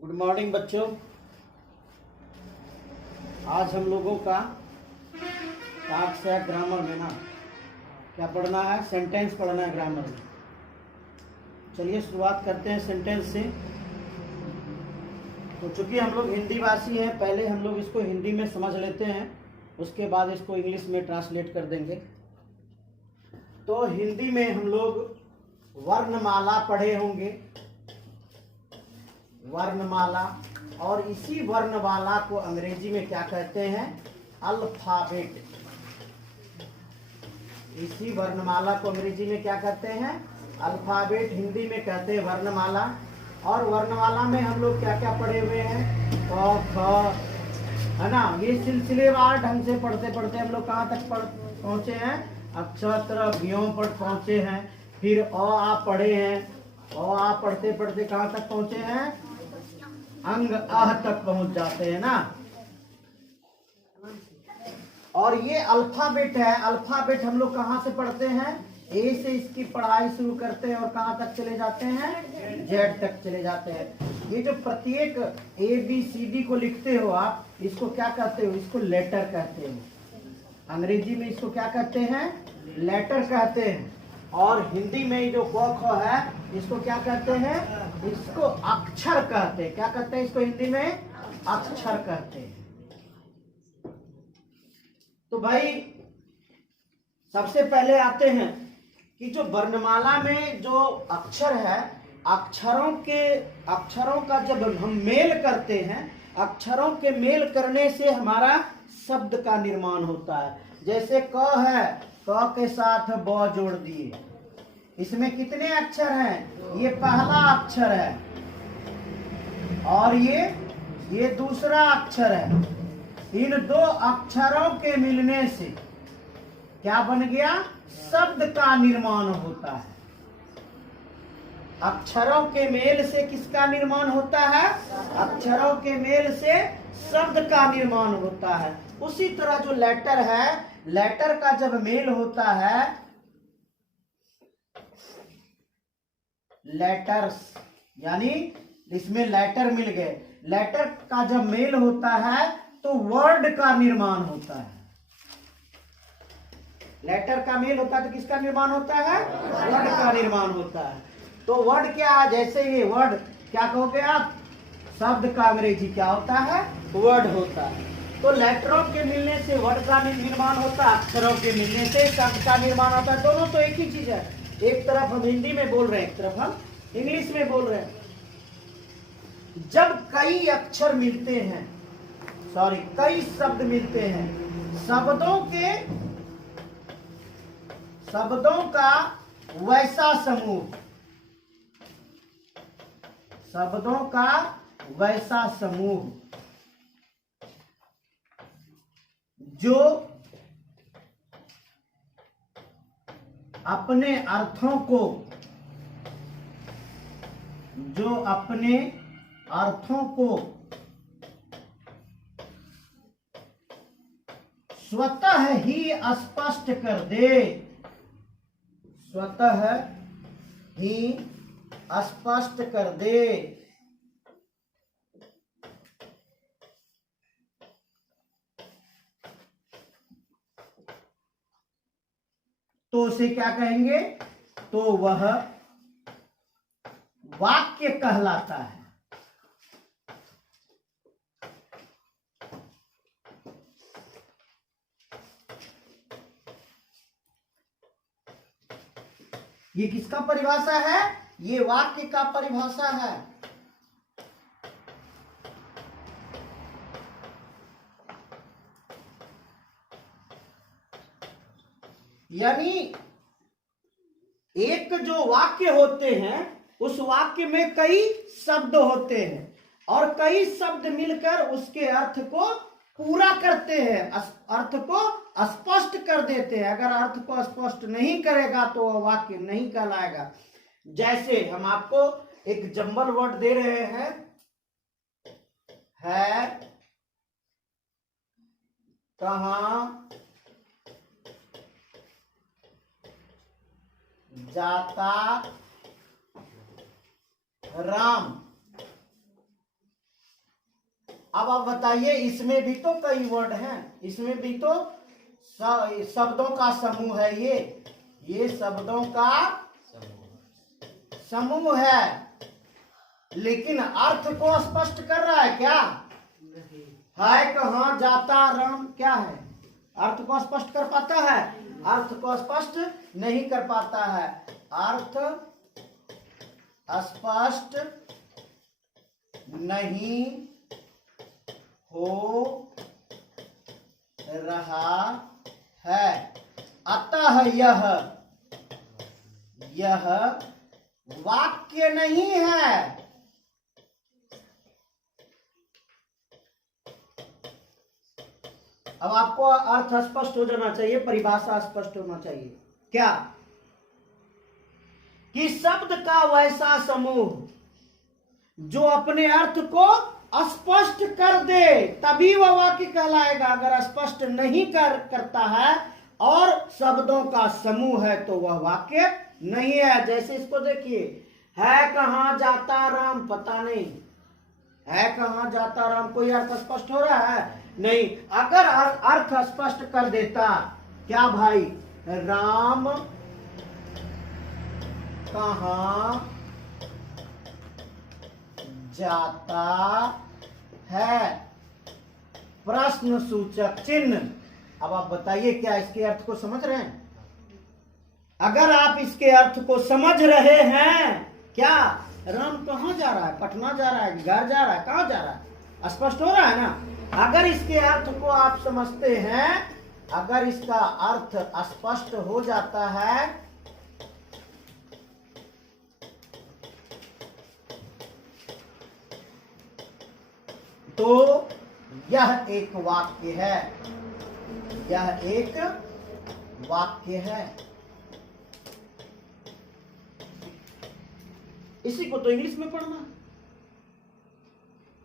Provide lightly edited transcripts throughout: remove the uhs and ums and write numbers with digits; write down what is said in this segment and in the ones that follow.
Good morning बच्चों। आज हम लोगों का पाठ से ग्रामर में ना क्या पढ़ना है, सेंटेंस पढ़ना है ग्रामर में। चलिए शुरुआत करते हैं सेंटेंस से। तो चूंकि हम लोग हिंदी भाषी हैं, पहले हम लोग इसको हिंदी में समझ लेते हैं, उसके बाद इसको इंग्लिश में ट्रांसलेट कर देंगे। तो हिंदी में हम लोग वर्णमाला पढ़े होंगे, वर्णमाला, और इसी वर्णमाला को अंग्रेजी में क्या कहते हैं? अल्फाबेट। इसी वर्णमाला को अंग्रेजी में क्या कहते हैं? अल्फाबेट। हिंदी में कहते हैं वर्णमाला। और वर्णमाला में हम लोग क्या क्या पढ़े हुए हैं? क ख, है ना। ये सिलसिलेवार ढंग से पढ़ते पढ़ते हम लोग कहाँ तक पहुंचे हैं? अक्षर व्योम पर पहुंचे हैं। फिर अ आ पढ़े हैं। अ आ पढ़ते पढ़ते कहाँ तक पहुंचे हैं? अंग आह तक पहुंच जाते हैं ना। और ये अल्फाबेट है। अल्फाबेट हम लोग कहाँ से पढ़ते हैं? ए से इसकी पढ़ाई शुरू करते हैं और कहाँ तक चले जाते हैं? जेड तक चले जाते हैं। ये जो प्रत्येक ए बी सी डी को लिखते हो आप, इसको क्या कहते हो? इसको लेटर कहते हो। अंग्रेजी में इसको क्या कहते हैं? लेटर कहते हैं। और हिंदी में जो क ख है, इसको क्या कहते हैं? इसको अक्षर कहते हैं। क्या कहते हैं इसको हिंदी में? अक्षर कहते हैं। तो भाई सबसे पहले आते हैं कि जो वर्णमाला में जो अक्षर है, अक्षरों का जब हम मेल करते हैं, अक्षरों के मेल करने से हमारा शब्द का निर्माण होता है। जैसे क है, क के साथ ब जोड़ दिए, इसमें कितने अक्षर हैं? ये पहला अक्षर है और ये दूसरा अक्षर है। इन दो अक्षरों के मिलने से क्या बन गया? शब्द का निर्माण होता है। अक्षरों के मेल से किसका निर्माण होता है? अक्षरों के मेल से शब्द का निर्माण होता है। उसी तरह जो लेटर है, लेटर का जब मेल होता है, लेटर्स, यानी इसमें लेटर मिल गए, लेटर का जब मेल होता है तो वर्ड का निर्माण होता है। लेटर का मेल होता है तो किसका निर्माण होता है? वर्ड का निर्माण होता है। तो वर्ड क्या है? जैसे ये वर्ड क्या कहोगे आप? शब्द का अंग्रेजी क्या होता है? वर्ड होता है। तो लेटरों के मिलने से वर्ड का निर्माण होता है, अक्षरों के मिलने से शब्द का निर्माण होता है। दोनों तो एक ही चीज है। एक तरफ हम हिंदी में बोल रहे हैं, एक तरफ हम इंग्लिश में बोल रहे हैं। जब कई अक्षर मिलते हैं, कई शब्द मिलते हैं, शब्दों का वैसा समूह, शब्दों का वैसा समूह जो अपने अर्थों को स्वतः ही स्पष्ट कर दे, स्वतः ही स्पष्ट कर दे। तो उसे क्या कहेंगे? तो वह वाक्य कहलाता है। ये किसका परिभाषा है? ये वाक्य का परिभाषा है। यानी एक जो वाक्य होते हैं, उस वाक्य में कई शब्द होते हैं और कई शब्द मिलकर उसके अर्थ को पूरा करते हैं, अर्थ को स्पष्ट कर देते हैं। अगर अर्थ को स्पष्ट नहीं करेगा तो वह वाक्य नहीं कहलाएगा। जैसे हम आपको एक जंबल वर्ड दे रहे हैं, है, कहां जाता राम, अब आप बताइए, इसमें भी तो कई वर्ड हैं, इसमें भी तो शब्दों का समूह है। ये शब्दों का समूह है, लेकिन अर्थ को स्पष्ट कर रहा है क्या? है कहाँ जाता राम क्या है? अर्थ को स्पष्ट कर पाता है? अर्थ को स्पष्ट नहीं कर पाता है। अर्थ स्पष्ट नहीं हो रहा है, अतः यह वाक्य नहीं है। अब आपको अर्थ स्पष्ट हो जाना चाहिए, परिभाषा स्पष्ट होना चाहिए। क्या? कि शब्द का वैसा समूह जो अपने अर्थ को स्पष्ट कर दे तभी वह वाक्य कहलाएगा। अगर स्पष्ट नहीं करता है और शब्दों का समूह है तो वह वाक्य नहीं है। जैसे इसको देखिए, है कहाँ जाता राम, पता नहीं है कहाँ जाता राम, कोई अर्थ स्पष्ट हो रहा है? नहीं। अगर अर्थ स्पष्ट कर देता, क्या भाई, राम कहाँ जाता है, प्रश्न सूचक चिन्ह। अब आप बताइए, क्या इसके अर्थ को समझ रहे हैं? अगर आप इसके अर्थ को समझ रहे हैं, क्या राम कहाँ जा रहा है, पटना जा रहा है, घर जा रहा है, कहाँ जा रहा है, स्पष्ट हो रहा है ना? अगर इसके अर्थ को आप समझते हैं, अगर इसका अर्थ स्पष्ट हो जाता है तो यह एक वाक्य है, यह एक वाक्य है। इसी को तो इंग्लिश में पढ़ना।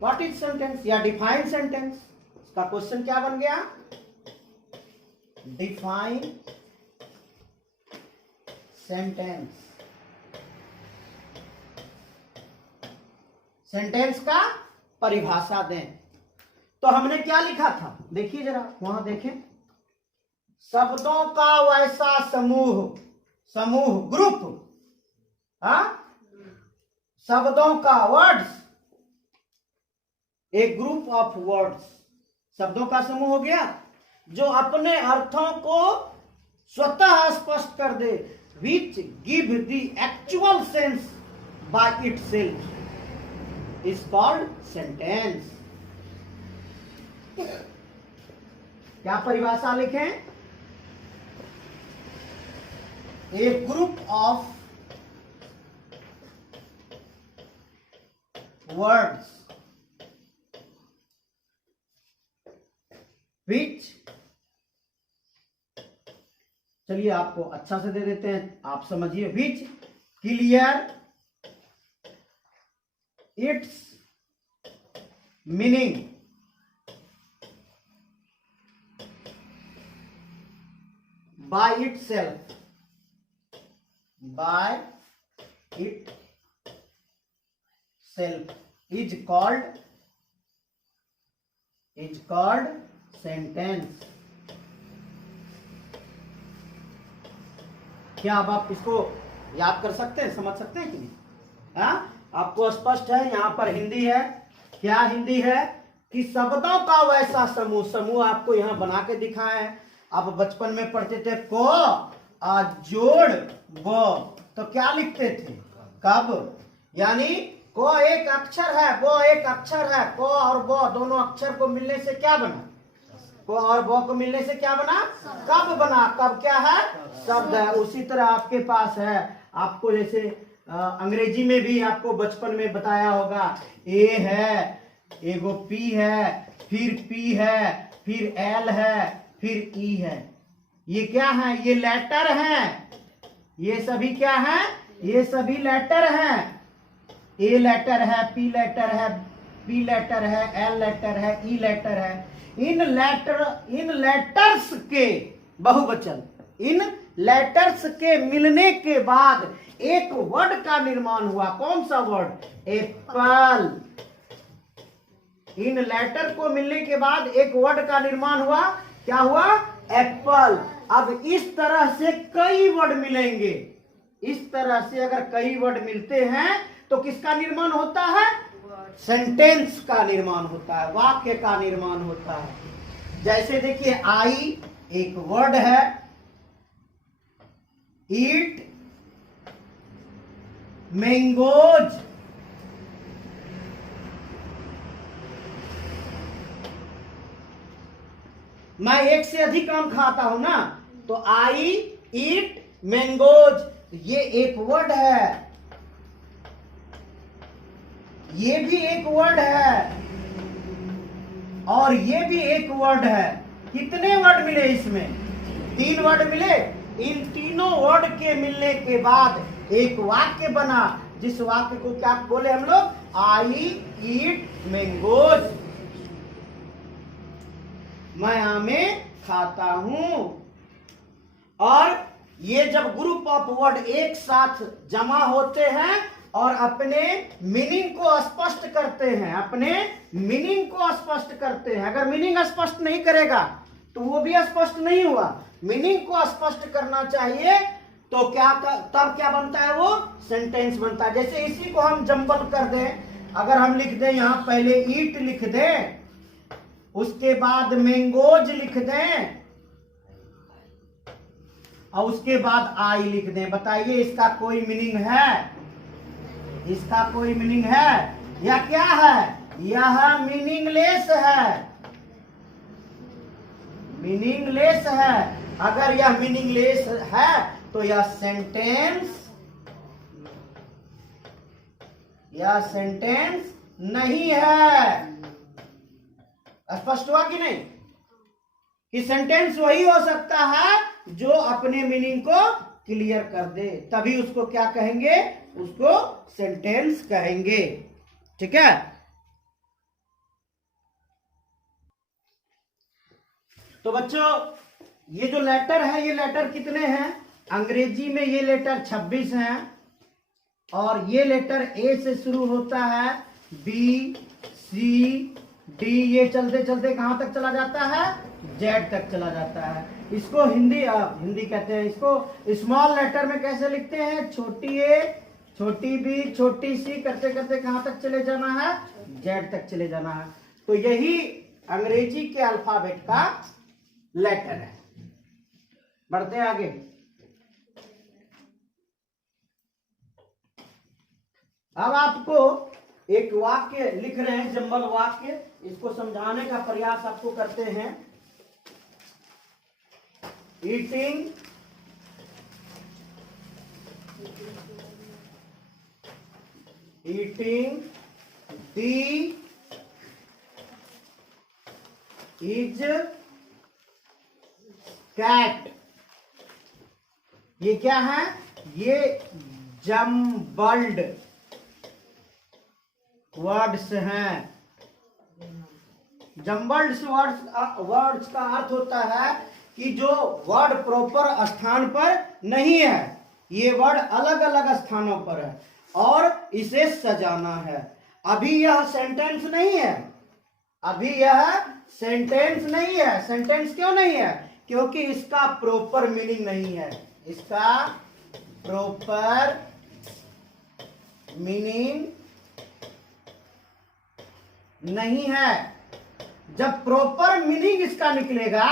व्हाट इज सेंटेंस या डिफाइन सेंटेंस, इसका क्वेश्चन क्या बन गया? Define sentence. सेंटेंस का परिभाषा दें। तो हमने क्या लिखा था, देखिए जरा वहां देखें, शब्दों का वैसा समूह, समूह ग्रुप, शब्दों का वर्ड्स, एक ग्रुप ऑफ वर्ड्स, शब्दों का समूह हो गया जो अपने अर्थों को स्वतः स्पष्ट कर दे, which give the actual sense by itself is called sentence। क्या परिभाषा लिखें? A group of words which, चलिए आपको अच्छा से दे देते हैं, आप समझिए, which clear its meaning by itself, by itself is called sentence। क्या अब आप इसको याद कर सकते हैं, समझ सकते हैं कि नहीं? आपको स्पष्ट है? यहाँ पर हिंदी है, क्या हिंदी है कि शब्दों का वैसा समूह, समूह आपको यहाँ बना के दिखाए हैं। आप बचपन में पढ़ते थे को जोड़ ब, तो क्या लिखते थे? कब, यानी को एक अक्षर है, वो एक अक्षर है, को और ब दोनों अक्षर को मिलने से क्या बना? को और ब को मिलने से क्या बना? कब बना। कब क्या है? शब्द है। उसी तरह आपके पास है, आपको जैसे अंग्रेजी में भी आपको बचपन में बताया होगा, ए है, एगो पी है, फिर पी है, फिर एल है, फिर ई है। ये क्या है? ये लेटर हैं। ये सभी क्या है? ये सभी लेटर हैं। ए लेटर है, पी लेटर है, बी लेटर है, एल लेटर है, ई लेटर है। इन लेटर्स के बहुवचन, इन लेटर्स के मिलने के बाद एक वर्ड का निर्माण हुआ। कौन सा वर्ड? एप्पल। इन लेटर को मिलने के बाद एक वर्ड का निर्माण हुआ, क्या हुआ? एप्पल। अब इस तरह से कई वर्ड मिलेंगे, इस तरह से अगर कई वर्ड मिलते हैं तो किसका निर्माण होता है? सेंटेंस का निर्माण होता है, वाक्य का निर्माण होता है। जैसे देखिए आई एक वर्ड है, ईट मैंगोज, मैं एक से अधिक आम खाता हूं ना, तो आई ईट मैंगोज, ये एक वर्ड है, ये भी एक वर्ड है और ये भी एक वर्ड है। कितने वर्ड मिले इसमें? 3 वर्ड मिले। इन तीनों वर्ड के मिलने के बाद एक वाक्य बना, जिस वाक्य को क्या बोले हम लोग? आई ईट मैंगोज, मैं आमे खाता हूं। और ये जब ग्रुप ऑफ वर्ड एक साथ जमा होते हैं और अपने मीनिंग को स्पष्ट करते हैं, अपने मीनिंग को स्पष्ट करते हैं। अगर मीनिंग स्पष्ट नहीं करेगा तो वो भी स्पष्ट नहीं हुआ। मीनिंग को स्पष्ट करना चाहिए तो क्या तब क्या बनता है? वो सेंटेंस बनता है। जैसे इसी को हम जंबल कर दें, अगर हम लिख दें यहां पहले ईट लिख दें, उसके बाद मैंगोज लिख दें और उसके बाद आई लिख दें, बताइए इसका कोई मीनिंग है? इसका कोई मीनिंग है या क्या है? यह मीनिंगलेस है, मीनिंगलेस है। अगर यह मीनिंगलेस है तो यह सेंटेंस नहीं है। स्पष्ट हुआ कि नहीं? कि सेंटेंस वही हो सकता है जो अपने मीनिंग को क्लियर कर दे, तभी उसको क्या कहेंगे? उसको सेंटेंस कहेंगे। ठीक है? तो बच्चों ये जो लेटर है, ये लेटर कितने हैं? अंग्रेजी में ये लेटर 26 हैं और ये लेटर ए से शुरू होता है, बी सी डी, ये चलते चलते कहां तक चला जाता है? जेड तक चला जाता है। इसको हिंदी कहते हैं। इसको स्मॉल लेटर में कैसे लिखते हैं? छोटी ए, छोटी बी, छोटी सी करते करते कहां तक चले जाना है? जेड तक चले जाना है। तो यही अंग्रेजी के अल्फाबेट का लेटर है। बढ़ते हैं आगे। अब आपको एक वाक्य लिख रहे हैं, जंबल वाक्य, इसको समझाने का प्रयास आपको करते हैं। Eating the is cat. ये क्या है? ये जम्बल्ड वर्ड्स हैं। जम्बल्ड वर्ड्स का अर्थ होता है कि जो वर्ड प्रॉपर स्थान पर नहीं है, ये वर्ड अलग अलग स्थानों पर है और इसे सजाना है। अभी यह सेंटेंस नहीं है, अभी यह सेंटेंस नहीं है। सेंटेंस क्यों नहीं है? क्योंकि इसका प्रॉपर मीनिंग नहीं है, इसका प्रॉपर मीनिंग नहीं है। जब प्रॉपर मीनिंग इसका निकलेगा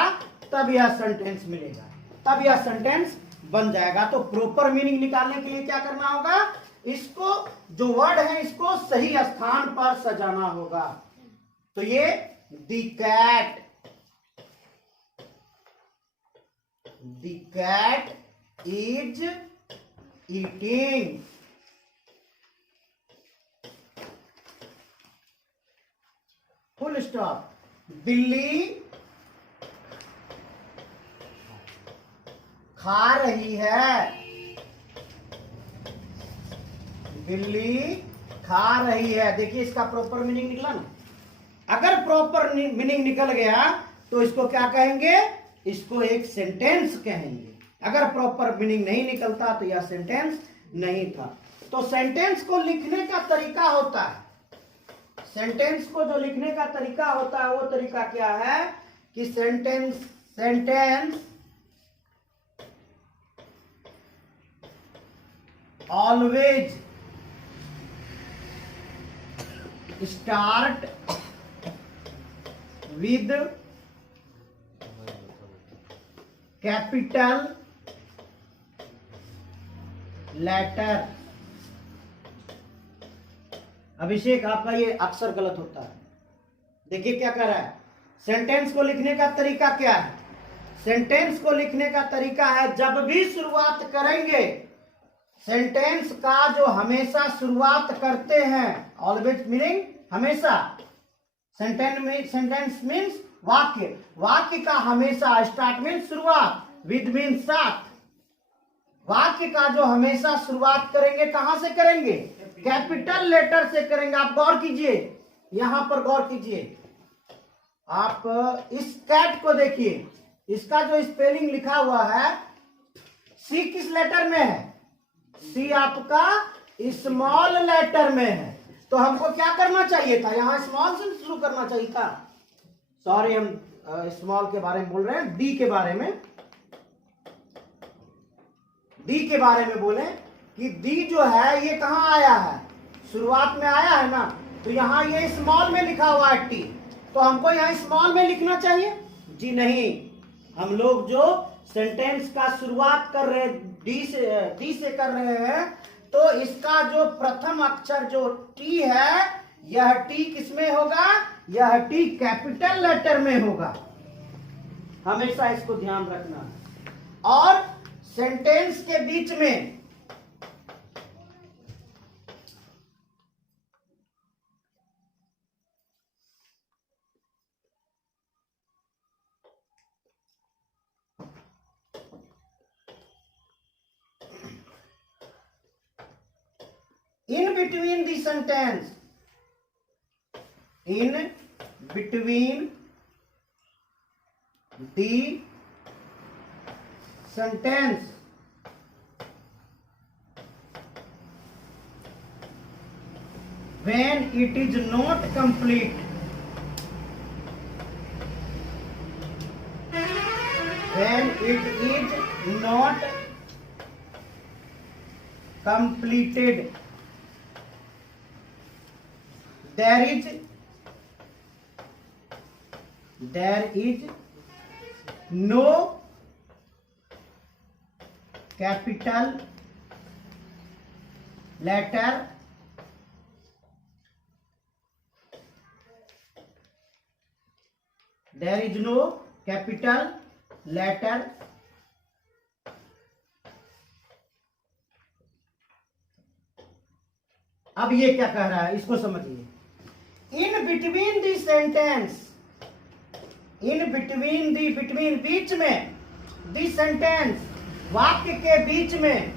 तब यह सेंटेंस मिलेगा, तब यह सेंटेंस बन जाएगा। तो प्रॉपर मीनिंग निकालने के लिए क्या करना होगा? इसको जो वर्ड है इसको सही स्थान पर सजाना होगा। तो ये the cat is eating. Full stop. बिल्ली खा रही है, बिल्ली खा रही है। देखिए इसका प्रॉपर मीनिंग निकला ना। अगर प्रॉपर मीनिंग निकल गया तो इसको क्या कहेंगे? इसको एक सेंटेंस कहेंगे। अगर प्रॉपर मीनिंग नहीं निकलता तो यह सेंटेंस नहीं था। तो सेंटेंस को लिखने का तरीका होता है, सेंटेंस को जो लिखने का तरीका होता है वो तरीका क्या है कि sentence always start with capital letter. Abhishek आपका ये अक्सर गलत होता है। देखिए क्या कर रहा है, सेंटेंस को लिखने का तरीका क्या है? सेंटेंस को लिखने का तरीका है, जब भी शुरुआत करेंगे सेंटेंस का जो हमेशा शुरुआत करते हैं, ऑलवेज मीनिंग हमेशा, सेंटेंस मीन्स वाक्य, वाक्य का हमेशा, स्टार्ट मीन्स शुरुआत, विद मीन्स साथ, वाक्य का जो हमेशा शुरुआत करेंगे कहां से करेंगे? कैपिटल लेटर से करेंगे। आप गौर कीजिए, यहां पर गौर कीजिए, आप इस कैट को देखिए, इसका जो स्पेलिंग लिखा हुआ है, सी किस लेटर में है? सी आपका स्मॉल लेटर में है। तो हमको क्या करना चाहिए था? यहां स्मॉल से शुरू करना चाहिए था। सॉरी, हम स्मॉल के बारे में बोल रहे हैं, डी के बारे में, डी के बारे में बोले कि डी जो है ये कहां आया है? शुरुआत में आया है ना, तो यहां ये स्मॉल में लिखा हुआ है टी, तो हमको यहां स्मॉल में लिखना चाहिए? जी नहीं, हम लोग जो सेंटेंस का शुरुआत कर रहे हैं डी से कर रहे हैं, तो इसका जो प्रथम अक्षर जो टी है, यह टी किसमें होगा? यह टी कैपिटल लेटर में होगा। हमेशा इसको ध्यान रखना। और सेंटेंस के बीच में in between the sentence, in between the sentence, when it is not complete, when it is not completed, there is no capital letter अब ये क्या कह रहा है, इसको समझिए। In between the sentence, in between the, between बीच में, दी सेंटेंस वाक्य के बीच में,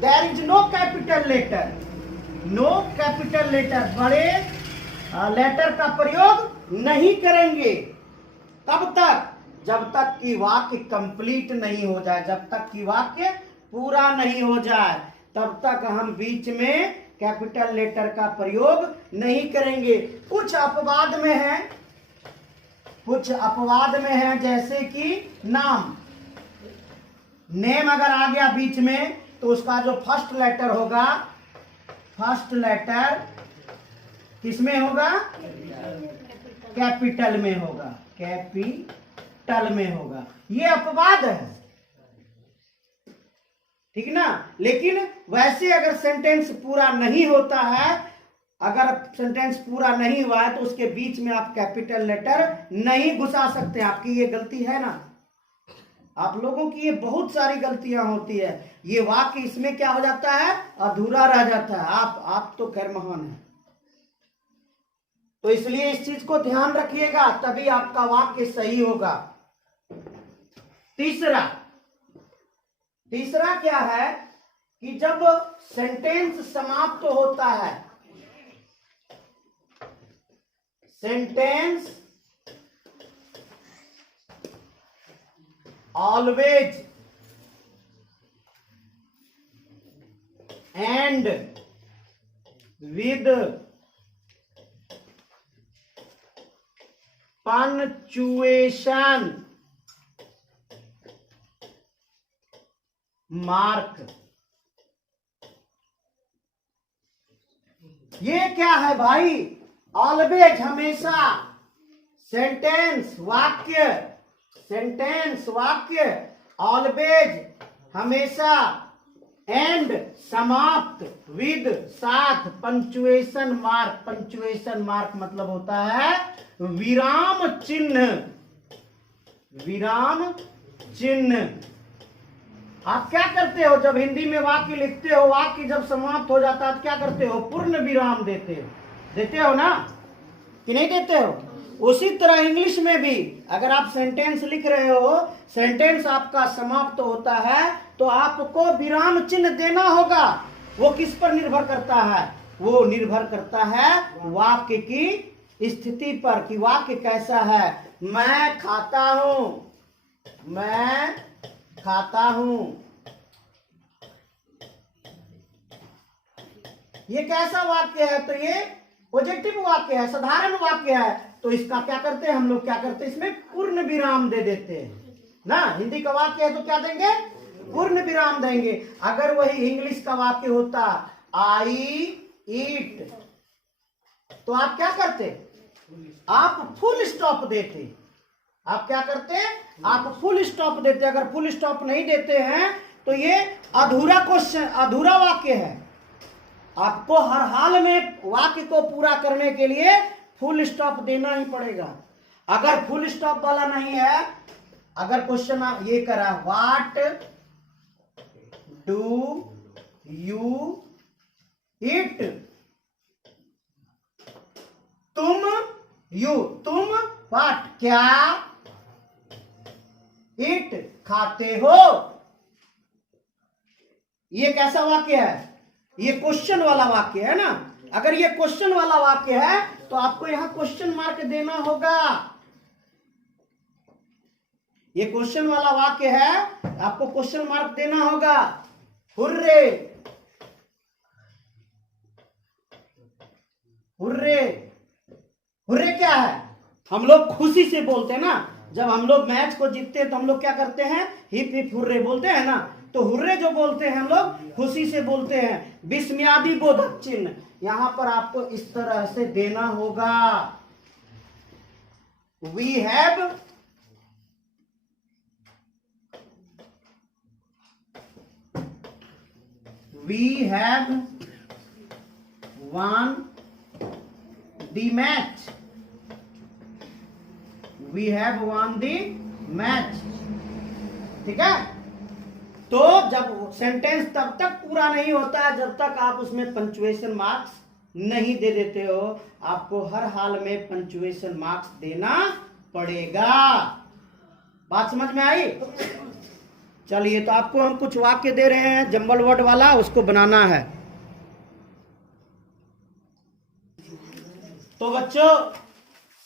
there is no capital letter, no capital letter, बड़े लेटर का प्रयोग नहीं करेंगे। तब तक, जब तक कि वाक्य कंप्लीट नहीं हो जाए, जब तक कि वाक्य पूरा नहीं हो जाए, तब तक हम बीच में कैपिटल लेटर का प्रयोग नहीं करेंगे। कुछ अपवाद में है, कुछ अपवाद में है, जैसे कि नाम, नेम अगर आ गया बीच में तो उसका जो फर्स्ट लेटर होगा, फर्स्ट लेटर किसमें होगा? कैपिटल में होगा, कैपिटल में होगा। ये अपवाद है, ठीक ना। लेकिन वैसे अगर सेंटेंस पूरा नहीं होता है, अगर सेंटेंस पूरा नहीं हुआ है, तो उसके बीच में आप कैपिटल लेटर नहीं घुसा सकते। आपकी ये गलती है ना, आप लोगों की ये बहुत सारी गलतियां होती है। ये वाक्य इसमें क्या हो जाता है? अधूरा रह जाता है। आप तो खैर महान है, तो इसलिए इस चीज को ध्यान रखिएगा, तभी आपका वाक्य सही होगा। तीसरा क्या है कि जब सेंटेंस समाप्त होता है, sentence always and with punctuation mark. ये क्या है भाई? ऑलवेज, हमेशा। सेंटेंस, वाक्य, सेंटेंस, वाक्य, ऑलवेज, हमेशा, एंड, समाप्त, विद, साथ, पंचुएशन मार्क। पंचुएशन मार्क मतलब होता है विराम चिन्ह। विराम चिन्ह। आप क्या करते हो जब हिंदी में वाक्य लिखते हो? वाक्य जब समाप्त हो जाता है तो क्या करते हो? पूर्ण विराम देते हो। देते हो ना, कि नहीं देते हो? उसी तरह इंग्लिश में भी अगर आप सेंटेंस लिख रहे हो, सेंटेंस आपका समाप्त होता है तो आपको विराम चिन्ह देना होगा। वो किस पर निर्भर करता है? वो निर्भर करता है वाक्य की स्थिति पर कि वाक्य कैसा है। मैं खाता हूं, मैं खाता हूं, ये कैसा वाक्य है? तो ये पॉजिटिव वाक्य है, साधारण वाक्य है। तो इसका क्या करते हैं हम लोग? क्या करते हैं? इसमें पूर्ण विराम दे देते हैं ना। हिंदी का वाक्य है तो क्या देंगे? पूर्ण विराम देंगे। अगर वही इंग्लिश का वाक्य होता आई ईट, तो आप क्या करते? आप फुल स्टॉप देते। आप क्या करते हैं? आप फुल स्टॉप देते। अगर फुल स्टॉप नहीं देते हैं तो ये अधूरा क्वेश्चन, अधूरा वाक्य है। आपको हर हाल में वाक्य को पूरा करने के लिए फुल स्टॉप देना ही पड़ेगा। अगर फुल स्टॉप वाला नहीं है, अगर क्वेश्चन ये करा व्हाट डू यू ईट, तुम व्हाट, क्या, ईट, खाते हो, ये कैसा वाक्य है? ये क्वेश्चन वाला वाक्य है ना। अगर ये क्वेश्चन वाला वाक्य है तो आपको यहां क्वेश्चन मार्क देना होगा। ये क्वेश्चन वाला वाक्य है, आपको क्वेश्चन मार्क देना होगा। हुर्रे, हुर्रे, हुर्रे क्या है? हम लोग खुशी से बोलते हैं ना। जब हम लोग मैच को जीतते हैं तो हम लोग क्या करते हैं? हिप हिप हुर्रे बोलते हैं ना। तो हुर्रे जो बोलते हैं हम लोग खुशी से बोलते हैं। विस्मयादि बोधक चिन्ह यहां पर आपको इस तरह से देना होगा। We have won the match. We have won the match. ठीक है? तो जब सेंटेंस तब तक पूरा नहीं होता है जब तक आप उसमें पंचुएशन मार्क्स नहीं दे देते हो। आपको हर हाल में पंचुएशन मार्क्स देना पड़ेगा। बात समझ में आई? चलिए, तो आपको हम कुछ वाक्य दे रहे हैं जंबल वर्ड वाला, उसको बनाना है। तो बच्चों,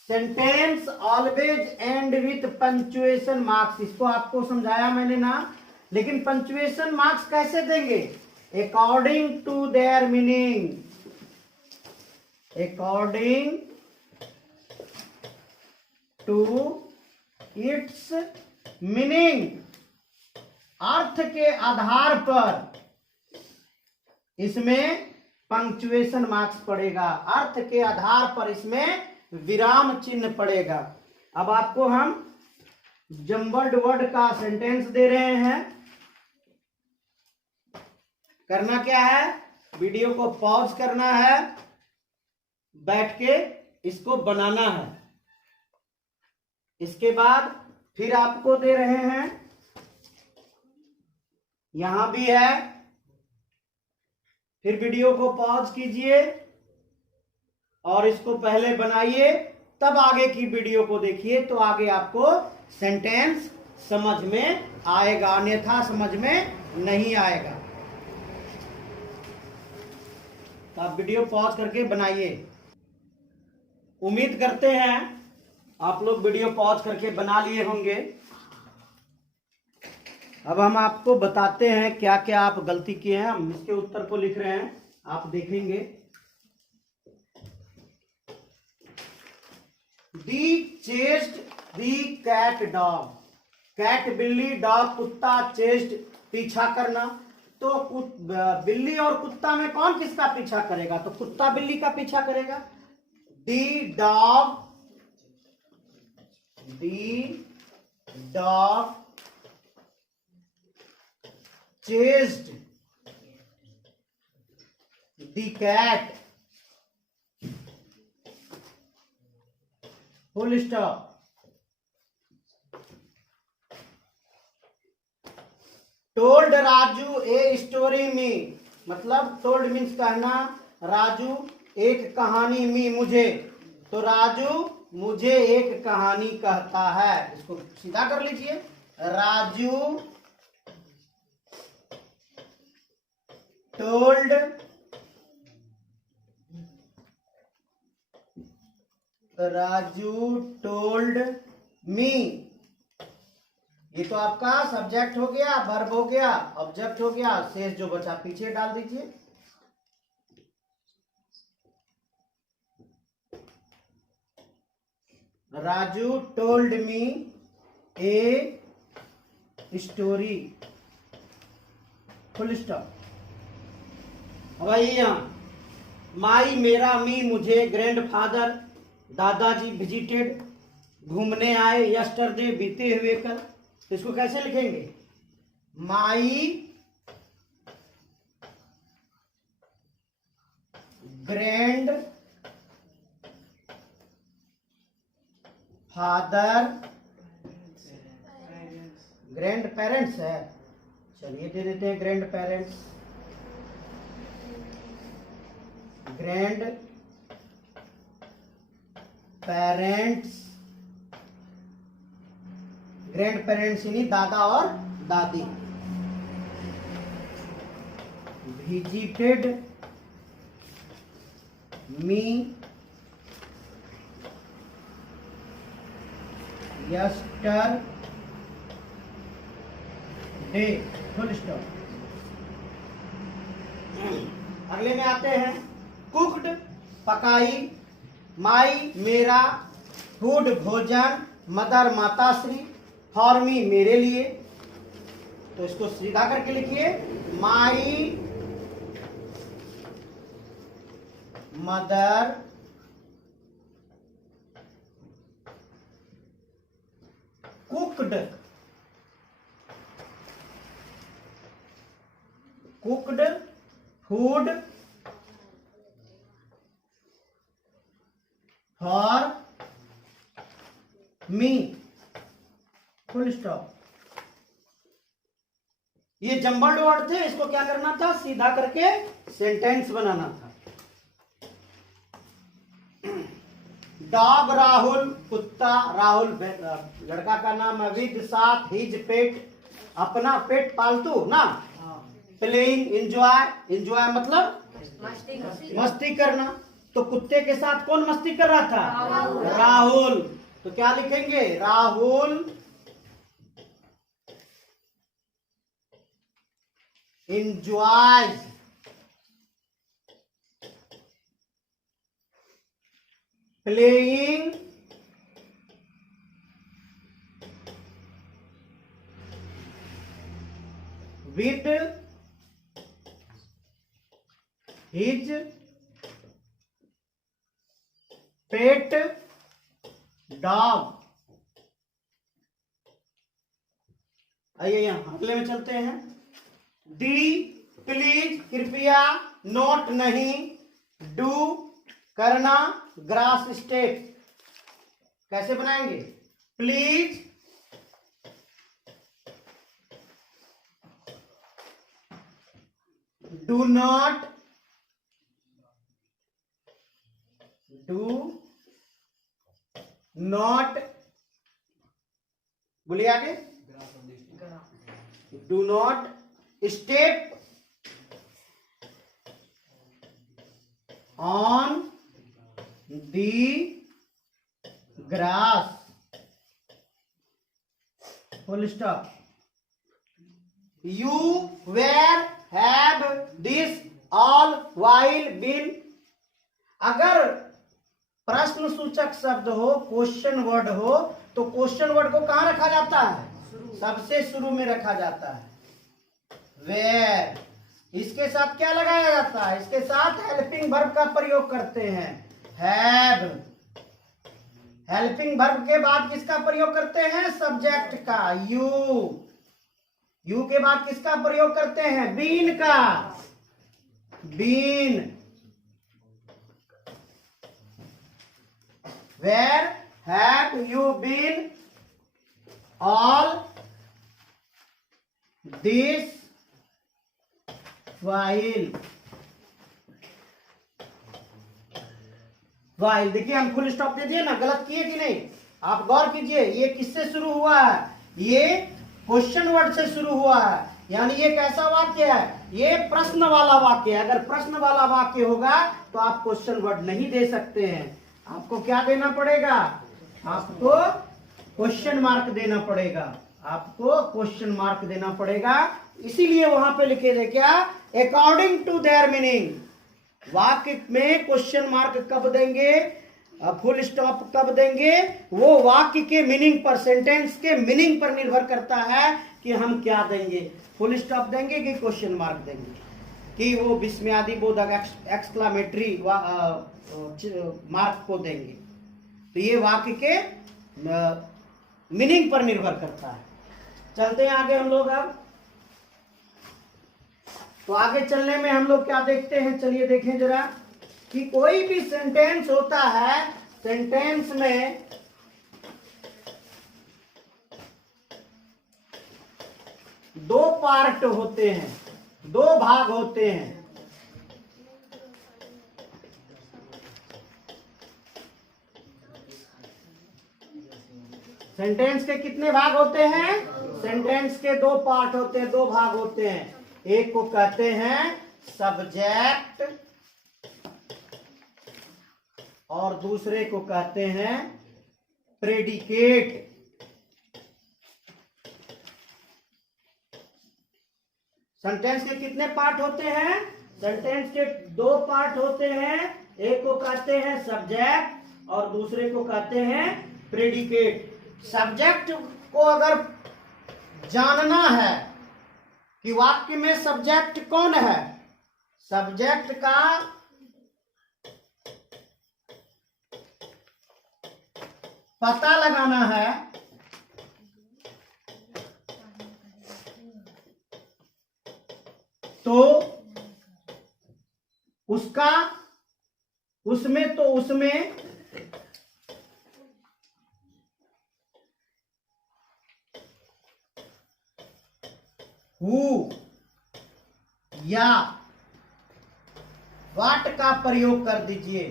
sentence always and with punctuation marks, इसको आपको समझाया मैंने ना। लेकिन पंचुएशन मार्क्स कैसे देंगे? According to their meaning, according to its meaning, अर्थ के आधार पर इसमें पंक्चुएशन मार्क्स पड़ेगा। अर्थ के आधार पर इसमें विराम चिन्ह पड़ेगा। अब आपको हम जम्बल्ड वर्ड का सेंटेंस दे रहे हैं। करना क्या है? वीडियो को पॉज करना है, बैठ के इसको बनाना है। इसके बाद फिर आपको दे रहे हैं, यहां भी है, फिर वीडियो को पॉज कीजिए और इसको पहले बनाइए, तब आगे की वीडियो को देखिए, तो आगे आपको सेंटेंस समझ में आएगा, अन्यथा समझ में नहीं आएगा। तो आप वीडियो पॉज करके बनाइए। उम्मीद करते हैं आप लोग वीडियो पॉज करके बना लिए होंगे। अब हम आपको बताते हैं क्या क्या आप गलती किए हैं। हम इसके उत्तर को लिख रहे हैं, आप देखेंगे। दी chased the cat dog, cat बिल्ली, डॉग कुत्ता, चेस्ड पीछा करना। तो बिल्ली और कुत्ता में कौन किसका पीछा करेगा? तो कुत्ता बिल्ली का पीछा करेगा। The dog chased the cat, full stop. Told Raju a story me, मतलब टोल्ड मीन्स कहना, राजू एक कहानी मी मुझे, तो राजू मुझे एक कहानी कहता है। इसको सीधा कर लीजिए, राजू टोल्ड मी। ये तो आपका सब्जेक्ट हो गया, वर्ब हो गया, ऑब्जेक्ट हो गया, शेष जो बचा पीछे डाल दीजिए। Raju told me a story, full stop. वही माई मेरा, मी मुझे, ग्रैंडफादर दादाजी, विजिटेड घूमने आए, यस्टरडे बीते हुए कल। तो इसको कैसे लिखेंगे? My grand father, grand parents है, चलिए दे देते हैं grand parents, grand parents, grand parents यानी दादा और दादी। Visited me yesterday, full stop. अगले में आते हैं, कुक्ड पकाई, माई मेरा, फूड भोजन, मदर माताश्री, फॉर मी मेरे लिए। तो इसको सीधा करके लिखिए, my mother cooked food for me, full stop. ये जम्बल्ड वर्ड थे, इसको क्या करना था? सीधा करके सेंटेंस बनाना था। डॉग राहुल, कुत्ता राहुल लड़का का नाम है, विद साथ, हिज पेट अपना पेट पालतू ना, प्लेइंग एंजॉय, एंजॉय मतलब मस्ती करना। तो कुत्ते के साथ कौन मस्ती कर रहा था? राहुल। तो क्या लिखेंगे? Rahul enjoys playing with his pet dog। आइए यहां अगले में चलते हैं। डी प्लीज कृपया, नोट नहीं, डू करना, ग्रास स्टेप। कैसे बनाएंगे? प्लीज डू नॉट, बोलिए आगे, do not step on the grass, full stop. You were have this all while been, अगर प्रश्न सूचक शब्द हो, क्वेश्चन वर्ड हो, तो क्वेश्चन वर्ड को कहां रखा जाता है? सबसे शुरू में रखा जाता है। वेयर, इसके साथ क्या लगाया जाता है? इसके साथ हेल्पिंग वर्ब का प्रयोग करते हैं। हैव, हेल्पिंग वर्ब के बाद किसका प्रयोग करते हैं? सब्जेक्ट का। यू, यू के बाद किसका प्रयोग करते हैं? बीन का। Been, where have you been all this while. While, देखिए हम फुल स्टॉप दे दिए ना, गलत किए कि नहीं? आप गौर कीजिए, ये किससे शुरू हुआ है? ये क्वेश्चन वर्ड से शुरू हुआ है, यानी ये कैसा वाक्य है? ये प्रश्न वाला वाक्य है। अगर प्रश्न वाला वाक्य होगा तो आप क्वेश्चन वर्ड नहीं दे सकते हैं। आपको क्या देना पड़ेगा? आपको क्वेश्चन मार्क देना पड़ेगा। आपको क्वेश्चन मार्क देना पड़ेगा। इसीलिए वहां पे लिखे थे क्या? According to their meaning. वाक्य में क्वेश्चन मार्क कब देंगे, फुल स्टॉप कब देंगे? वो वाक्य के मीनिंग पर, सेंटेंस के मीनिंग पर निर्भर करता है कि हम क्या देंगे। फुल स्टॉप देंगे कि क्वेश्चन मार्क देंगे, कि वो विस्मयादि बोधक एक्सक्लामेटरी मार्क को देंगे। तो ये वाक्य के मीनिंग पर निर्भर करता है। चलते हैं आगे हम लोग। अब तो आगे चलने में हम लोग क्या देखते हैं? चलिए देखें जरा कि कोई भी सेंटेंस होता है, सेंटेंस में दो पार्ट होते हैं, दो भाग होते हैं। सेंटेंस के कितने भाग होते हैं? सेंटेंस के दो पार्ट होते हैं, दो भाग होते हैं। एक को कहते हैं सब्जेक्ट और दूसरे को कहते हैं प्रेडिकेट। सेंटेंस के कितने पार्ट होते हैं? सेंटेंस के दो पार्ट होते हैं। एक को कहते हैं सब्जेक्ट और दूसरे को कहते हैं प्रेडिकेट। सब्जेक्ट को अगर जानना है कि वाक्य में सब्जेक्ट कौन है, सब्जेक्ट का पता लगाना है, तो उसमें हु या वाट का प्रयोग कर दीजिए।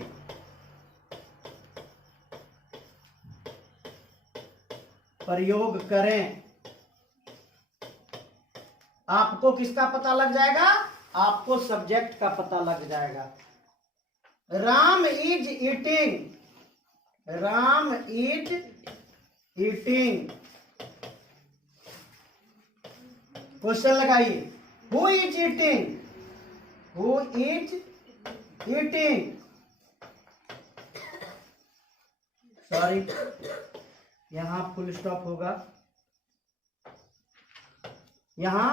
प्रयोग करें, आपको किसका पता लग जाएगा? आपको सब्जेक्ट का पता लग जाएगा। Ram is eating, Ram is eating. Question लगाइए, who is eating, who is eating. Sorry, यहां फुल स्टॉप होगा, यहां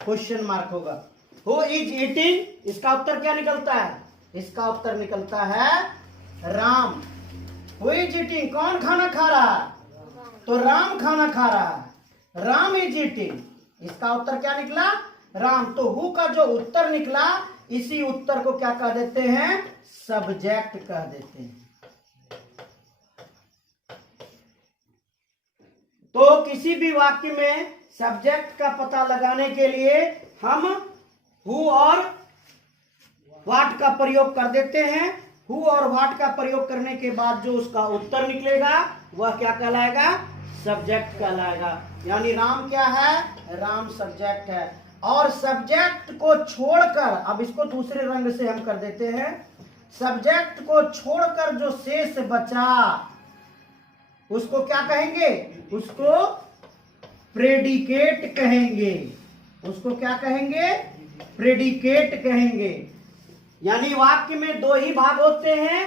क्वेश्चन मार्क होगा। हु इज ईटिंग, इसका उत्तर क्या निकलता है? इसका उत्तर निकलता है राम। हु इज ईटिंग, कौन खाना खा रहा है? तो राम खाना खा रहा है। राम इज ईटिंग, इसका उत्तर क्या निकला? राम। तो हु का जो उत्तर निकला, इसी उत्तर को क्या कह देते हैं? सब्जेक्ट कह देते हैं। तो किसी भी वाक्य में सब्जेक्ट का पता लगाने के लिए हम हु और व्हाट का प्रयोग कर देते हैं। हु और व्हाट का प्रयोग करने के बाद जो उसका उत्तर निकलेगा वह क्या कहलाएगा? सब्जेक्ट कहलाएगा। यानी राम क्या है? राम सब्जेक्ट है। और सब्जेक्ट को छोड़कर, अब इसको दूसरे रंग से हम कर देते हैं, सब्जेक्ट को छोड़कर जो शेष बचा उसको क्या कहेंगे? उसको प्रेडिकेट कहेंगे। उसको क्या कहेंगे? प्रेडिकेट कहेंगे। यानी वाक्य में दो ही भाग होते हैं,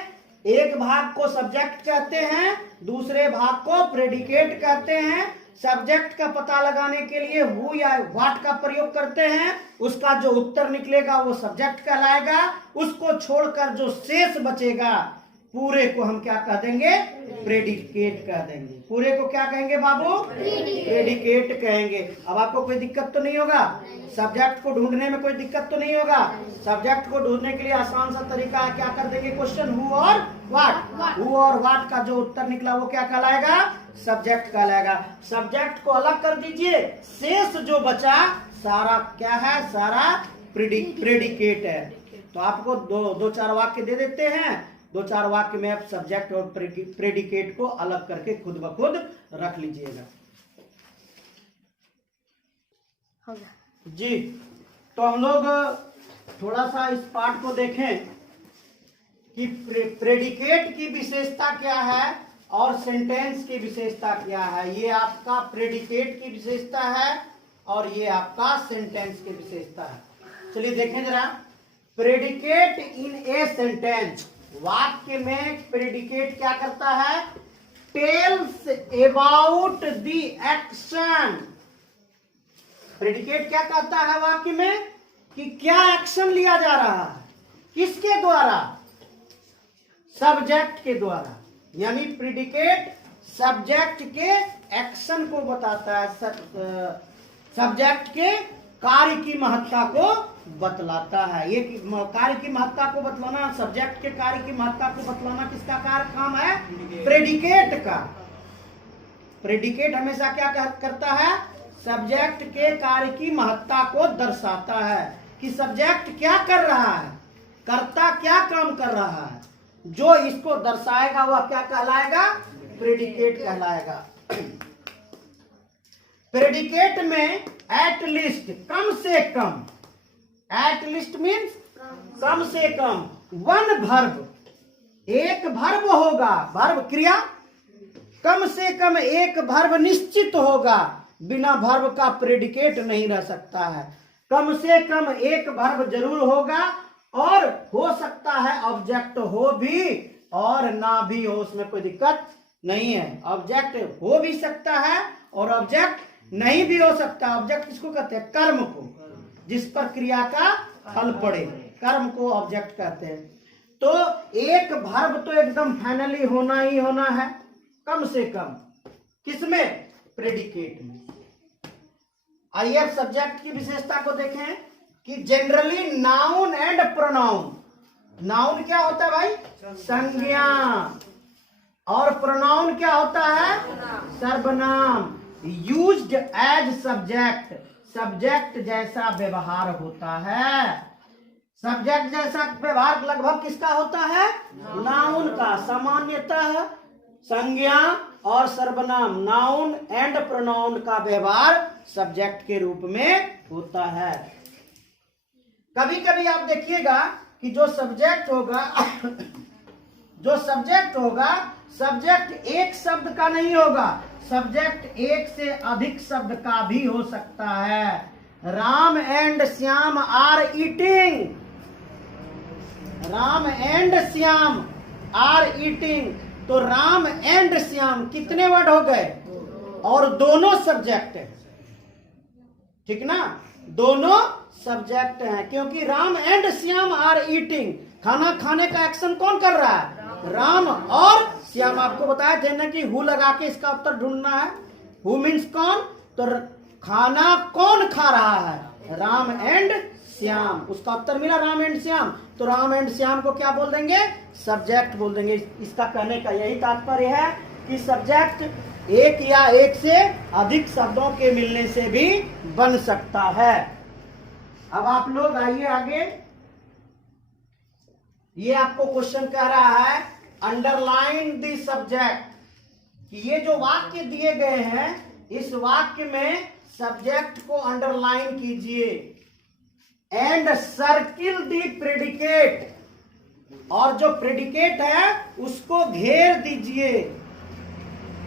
एक भाग को सब्जेक्ट कहते हैं, दूसरे भाग को प्रेडिकेट कहते हैं। सब्जेक्ट का पता लगाने के लिए हु या व्हाट का प्रयोग करते हैं, उसका जो उत्तर निकलेगा वो सब्जेक्ट कहलाएगा। उसको छोड़कर जो शेष बचेगा पूरे को हम क्या कह देंगे? प्रेडिकेट कह देंगे। पूरे को क्या कहेंगे बाबू? प्रेडिकेट कहेंगे। अब आपको कोई दिक्कत तो नहीं होगा? सब्जेक्ट को ढूंढने में कोई दिक्कत तो नहीं होगा? सब्जेक्ट को ढूंढने के लिए आसान सा तरीका है, क्या कर देंगे? क्वेश्चन हु और व्हाट। हु और व्हाट का जो उत्तर निकला वो क्या कहलाएगा? सब्जेक्ट कहलाएगा। सब्जेक्ट को अलग कर दीजिए, शेष जो बचा सारा क्या है? सारा प्रेडिकेट है। तो आपको दो चार वाक्य दे देते हैं, 2-4 वाक्य में आप सब्जेक्ट और प्रेडिकेट को अलग करके खुद ब खुद रख लीजिएगा जी। तो हम लोग थोड़ा सा इस पार्ट को देखें कि प्रेडिकेट की विशेषता क्या है और सेंटेंस की विशेषता क्या है। ये आपका प्रेडिकेट की विशेषता है और ये आपका सेंटेंस की विशेषता है। चलिए देखें जरा। प्रेडिकेट इन ए सेंटेंस, वाक्य में प्रेडिकेट क्या करता है? Tells about the action. Predicate क्या कहता है वाक्य में? कि क्या एक्शन लिया जा रहा है, किसके द्वारा? सब्जेक्ट के द्वारा। यानी प्रेडिकेट सब्जेक्ट के एक्शन को बताता है, सब्जेक्ट के कार्य की महत्ता को बतलाता है। ये कार्य की महत्ता को बतलाना, सब्जेक्ट के कार्य की महत्ता को बतलाना किसका कार्य काम है? प्रेडिकेट का। प्रेडिकेट हमेशा क्या करता है? सब्जेक्ट के कार्य की महत्ता को दर्शाता है कि सब्जेक्ट क्या कर रहा है, कर्ता क्या काम कर रहा है। जो इसको दर्शाएगा वह क्या कहलाएगा? प्रेडिकेट कहलाएगा। प्रेडिकेट में एट लिस्ट, कम से कम, एट लिस्ट मीन्स कम से कम, वन वर्ब, एक वर्ब होगा, वर्ब क्रिया। कम से कम एक वर्ब निश्चित होगा, बिना वर्ब का प्रेडिकेट नहीं रह सकता है। कम से कम एक वर्ब जरूर होगा और हो सकता है ऑब्जेक्ट हो भी और ना भी हो, उसमें कोई दिक्कत नहीं है। ऑब्जेक्ट हो भी सकता है और ऑब्जेक्ट नहीं भी हो सकता। ऑब्जेक्ट किसको कहते हैं? कर्म को, जिस पर क्रिया का फल पड़े, कर्म को ऑब्जेक्ट कहते हैं। तो एक वर्ब तो एकदम फाइनली होना ही होना है, कम से कम। किसमें? प्रेडिकेट में। आइए अब सब्जेक्ट की विशेषता को देखें कि generally noun and pronoun. Noun क्या होता है भाई? संज्ञा। और प्रोनाउन क्या होता है? सर्वनाम। यूज्ड एज सब्जेक्ट, सब्जेक्ट जैसा व्यवहार होता है। सब्जेक्ट जैसा व्यवहार लगभग किसका होता है? नाउन का। सामान्यतः संज्ञा और सर्वनाम, नाउन एंड प्रोनाउन का व्यवहार सब्जेक्ट के रूप में होता है। कभी कभी आप देखिएगा कि जो सब्जेक्ट होगा सब्जेक्ट एक शब्द का नहीं होगा, सब्जेक्ट एक से अधिक शब्द का भी हो सकता है। Ram and Shyam are eating, Ram and Shyam are eating. तो राम एंड श्याम कितने वर्ड हो गए? और दोनों सब्जेक्ट है, ठीक ना? दोनों सब्जेक्ट हैं, क्योंकि Ram and Shyam are eating. खाना खाने का एक्शन कौन कर रहा है? राम और श्याम। आपको बताया थे ना कि हु लगा के इसका उत्तर ढूंढना है। हु मीन्स कौन? तो खाना कौन खा रहा है? राम एंड श्याम। उसका उत्तर मिला राम एंड श्याम। तो राम एंड श्याम को क्या बोल देंगे? सब्जेक्ट बोल देंगे। इसका कहने का यही तात्पर्य है कि सब्जेक्ट एक या एक से अधिक शब्दों के मिलने से भी बन सकता है। अब आप लोग आइए आगे। ये आपको क्वेश्चन कह रहा है अंडरलाइन द सब्जेक्ट, कि ये जो वाक्य दिए गए हैं इस वाक्य में सब्जेक्ट को अंडरलाइन कीजिए। एंड सर्किल द प्रेडिकेट, और जो प्रेडिकेट है उसको घेर दीजिए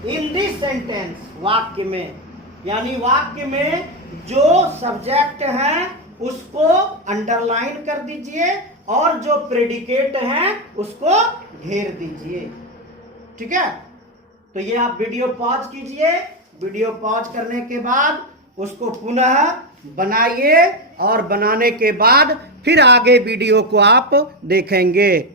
इन दिस सेंटेंस, वाक्य में। यानी वाक्य में जो सब्जेक्ट है उसको अंडरलाइन कर दीजिए और जो प्रेडिकेट है उसको घेर दीजिए। ठीक है, तो ये आप वीडियो पॉज कीजिए। वीडियो पॉज करने के बाद उसको पुनः बनाइए और बनाने के बाद फिर आगे वीडियो को आप देखेंगे।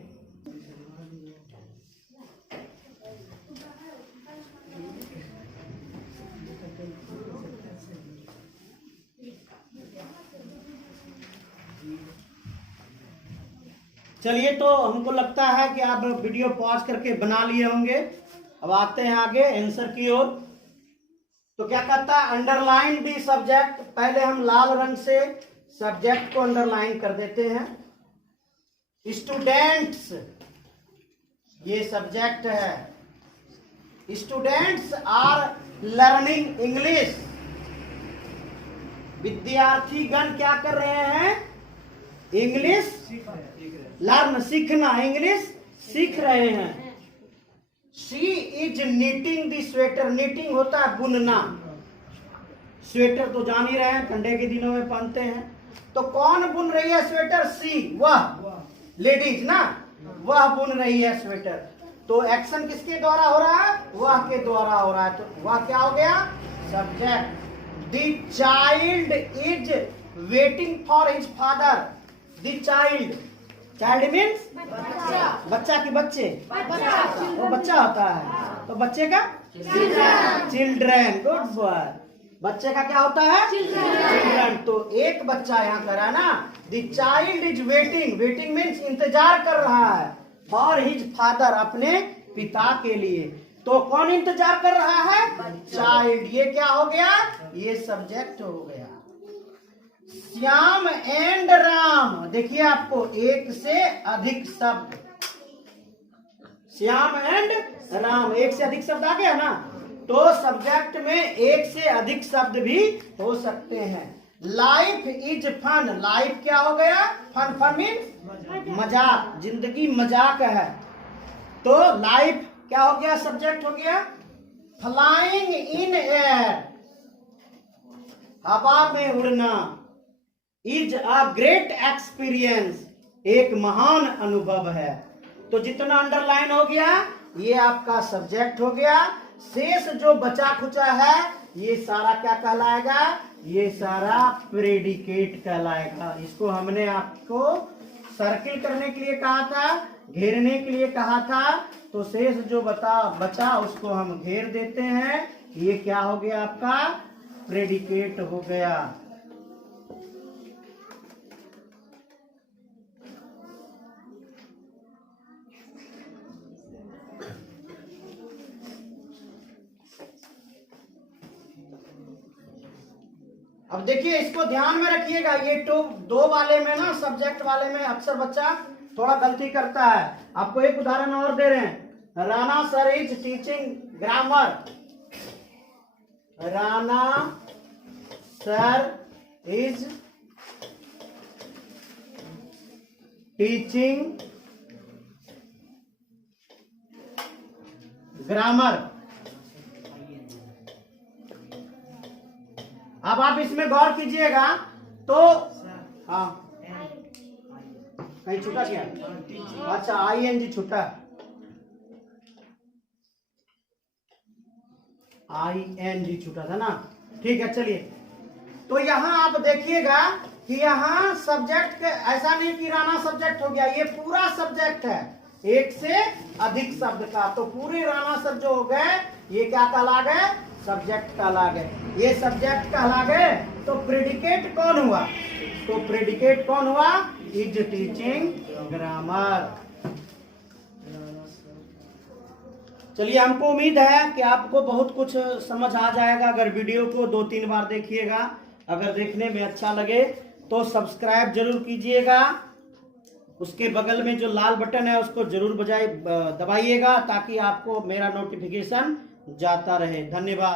चलिए, तो हमको लगता है कि आप वीडियो पॉज करके बना लिए होंगे। अब आते हैं आगे आंसर की ओर। तो क्या कहता है, अंडरलाइन दी सब्जेक्ट। पहले हम लाल रंग से सब्जेक्ट को अंडरलाइन कर देते हैं। स्टूडेंट्स, ये सब्जेक्ट है। Students are learning English. विद्यार्थी गण क्या कर रहे हैं? इंग्लिश लर्न, सीखना, इंग्लिश सीख रहे हैं। She is knitting the sweater. Knitting होता है बुनना। स्वेटर तो जान ही रहे हैं, ठंडे के दिनों में पहनते हैं। तो कौन बुन रही है स्वेटर? सी, वह लेडीज ना, वह बुन रही है स्वेटर। तो एक्शन किसके द्वारा हो रहा है? वह के द्वारा हो रहा है। तो वह क्या हो गया? Subject. The child is waiting for his father. The child, child means बच्चा की बच्चे, वो बच्चा होता है। तो बच्चे का चिल्ड्रन। Good boy. बच्चे का क्या होता है? चिल्ड्रन। तो एक बच्चा यहाँ करा ना। The child is waiting. Waiting means इंतजार कर रहा है। फॉर हिज फादर, अपने पिता के लिए। तो कौन इंतजार कर रहा है? चाइल्ड। ये क्या हो गया? ये सब्जेक्ट हो गया। श्याम एंड राम। देखिए, आपको एक से अधिक शब्द, श्याम एंड राम, एक से अधिक शब्द आ गया ना। तो सब्जेक्ट में एक से अधिक शब्द भी हो सकते हैं। Life is fun. लाइफ क्या हो गया? फन। फन मीन्स मजाक, जिंदगी मजाक है। तो लाइफ क्या हो गया? सब्जेक्ट हो गया। फ्लाइंग इन एयर, हवा में उड़ना। इज अ ग्रेट एक्सपीरियंस, एक महान अनुभव है। तो जितना अंडरलाइन हो गया ये आपका सब्जेक्ट हो गया। शेष जो बचा खुचा है ये सारा क्या कहलाएगा? ये सारा प्रेडिकेट कहलाएगा। इसको हमने आपको सर्किल करने के लिए कहा था, घेरने के लिए कहा था। तो शेष जो बचा उसको हम घेर देते हैं। ये क्या हो गया? आपका प्रेडिकेट हो गया। अब देखिए, इसको ध्यान में रखिएगा। ये दो वाले में ना, सब्जेक्ट वाले में अक्सर बच्चा थोड़ा गलती करता है। आपको एक उदाहरण और दे रहे हैं। Rana sir is teaching grammar. Rana sir is teaching grammar. अब आप इसमें गौर कीजिएगा तो हाँ, कहीं छूटा क्या? अच्छा, ING छूटा। ING छूटा था ना। ठीक है, चलिए। तो यहाँ आप देखिएगा कि यहाँ सब्जेक्ट ऐसा नहीं कि राणा सब्जेक्ट हो गया, ये पूरा सब्जेक्ट है एक से अधिक शब्द का। तो पूरे राणा शब्द जो हो गए ये क्या कहला गए? सब्जेक्ट कहला गए। ये सब्जेक्ट कहला गए। तो प्रेडिकेट कौन हुआ? तो प्रेडिकेट कौन हुआ? Is teaching grammar. चलिए, हमको उम्मीद है कि आपको बहुत कुछ समझ आ जाएगा अगर वीडियो को 2-3 बार देखिएगा। अगर देखने में अच्छा लगे तो सब्सक्राइब जरूर कीजिएगा। उसके बगल में जो लाल बटन है उसको जरूर दबाइएगा ताकि आपको मेरा नोटिफिकेशन जाता रहे। धन्यवाद।